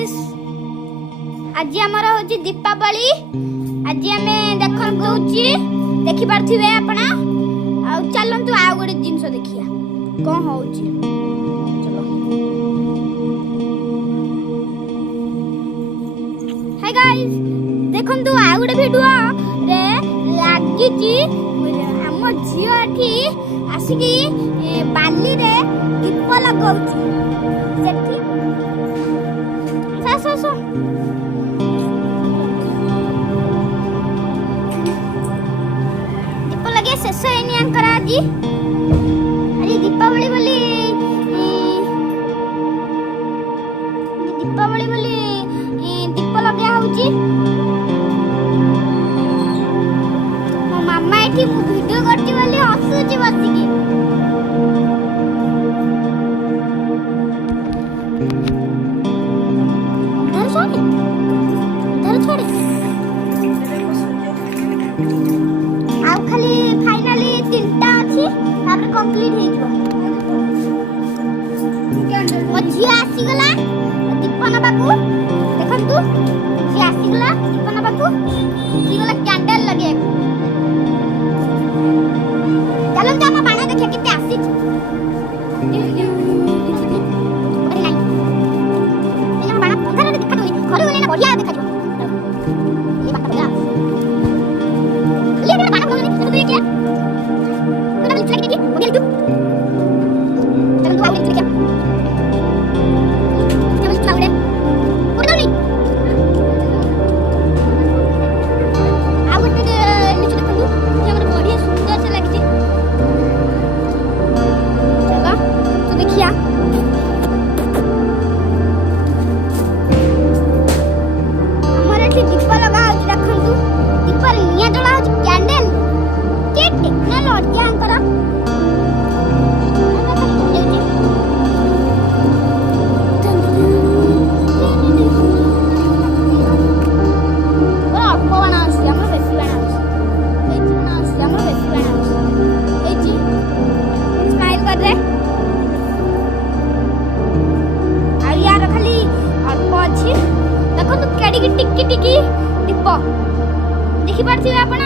Guys आज आमर होची दीपावली। आज आमे देखन कहूची देखि पारथिबे आपना आ चलंतु आ गोटे जिंस देखिया कोन होची। चलो हाय गाइस देखन तू आ गोटे वीडियो रे लागी छी हम झियो एठी आसिकी बाली रे दीप लगाउची सेठी सो दीप लगे शेष हेनी आंकर आज अरे दीपावली बोली दीप लगे होची। मो मामा एठी वीडियो करती बोली हसुची बसिकी खाली फाइनली तीनटा अछि तापर कंप्लीट हे जो ओ झिया आसी गला दीपन बाबू देखन तू झिया आसी गला दीपन बाबू सी गला कैंडल लगे चलन त हम बाणा देखे केते आसी अरे नाही ये बाणा पथर देखा तो घर वाले ना बढ़िया देखा जो ये बात बता ये बाणा बोल तो ये क्या तो ना लिख के बोल तू चल तू आउट लिख चल तू आउट बोल नहीं आउट पे नीचे देखो तू ये हमर बढ़िया सुंदर से लगी चला तू देखिया हमारे एठी दीप लगा रखन तू दीप निया जला कैंडल के टेक्नोलॉजी आंकर टिकी टिकी दीप देखि पारथिबे आपण